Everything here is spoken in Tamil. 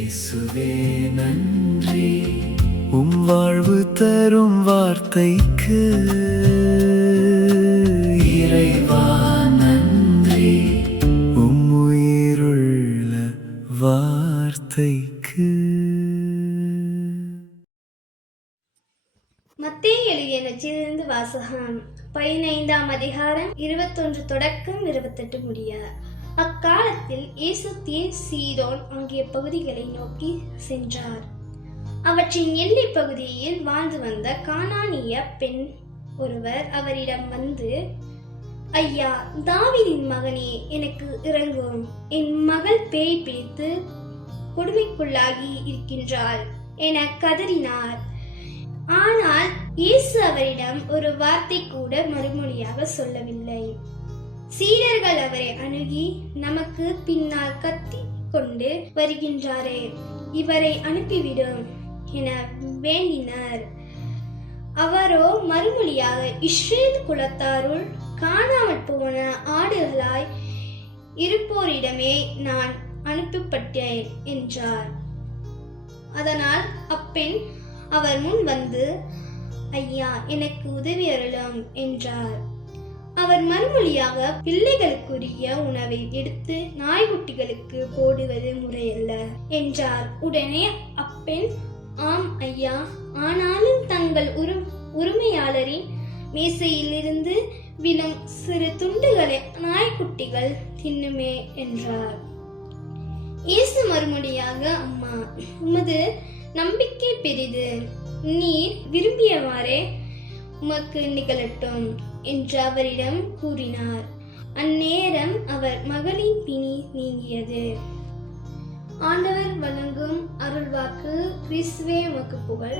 இயேசுவே நன்றி, உம் வாழ்வு தரும் வார்த்தைக்கு இறைவா நன்றி, உம் உயிருள்ள வார்த்தைக்கு. மத்தேயு எழுதிய நற்செய்தியிலிருந்து வாசகம். 15ஆம் அதிகாரம் 21 தொடக்கம் 28 முடிய. அக்காலத்தில் இயேசு தீர், சீதோன் ஆகிய பகுதிகளை நோக்கி சென்றார். அவற்றின் எல்லை பகுதியில் வாழ்ந்து வந்த கானானிய பெண் ஒருவர் அவரிடம் வந்து, ஐயா, தாவீதின் மகனே, எனக்கு இறங்கும், என் மகள் பேய் பிடித்து கொடுமைக்குள்ளாகி இருக்கின்றாள் என கதறினார். ஆனால் இயேசு அவரிடம் ஒரு வார்த்தை கூட மறுமொழியாக சொல்லவில்லை. சீடர்கள் அவரை அணுகி, நமக்கு பின்னால் கத்தி கொண்டு வருகின்றாரே, இவரை அனுப்பிவிடும் என வேண்டினர். அவரோ மறுமொழியாக, இஸ்ரேல் குலத்தாருள் காணாமல் போன ஆடுகளாய் இருப்போரிடமே நான் அனுப்பப்பட்டேன் என்றார். அதனால் அப்பெண் அவர் முன் வந்து, ஐயா, எனக்கு உதவி அருளும் என்றார். அவர் மறுமொழியாக, பிள்ளைகளுக்குரிய உணவை எடுத்து நாய்க்குட்டிகளுக்கு போடுவது முறையல்ல என்றார். உடனே அப்பெண், ஆம் ஐயா, ஆனாலும் தங்கள் உரிமையாளரின் மேசையிலிருந்து விழும் சிறு துண்டுகளை நாய்க்குட்டிகள் தின்னுமே என்றார். இயேசு மறுமொழியாக, அம்மா, உமது நம்பிக்கை பெரிது, நீர் விரும்பியவாறே உமக்கு நிகழட்டும் என்று அவரிடம் கூறினார். அந்நேரம் அவர் மகளின் பிணி நீங்கியது. ஆண்டவர் வழங்கும் அருள்வாக்கு. கிறிஸ்துவே உமக்கு புகழ்.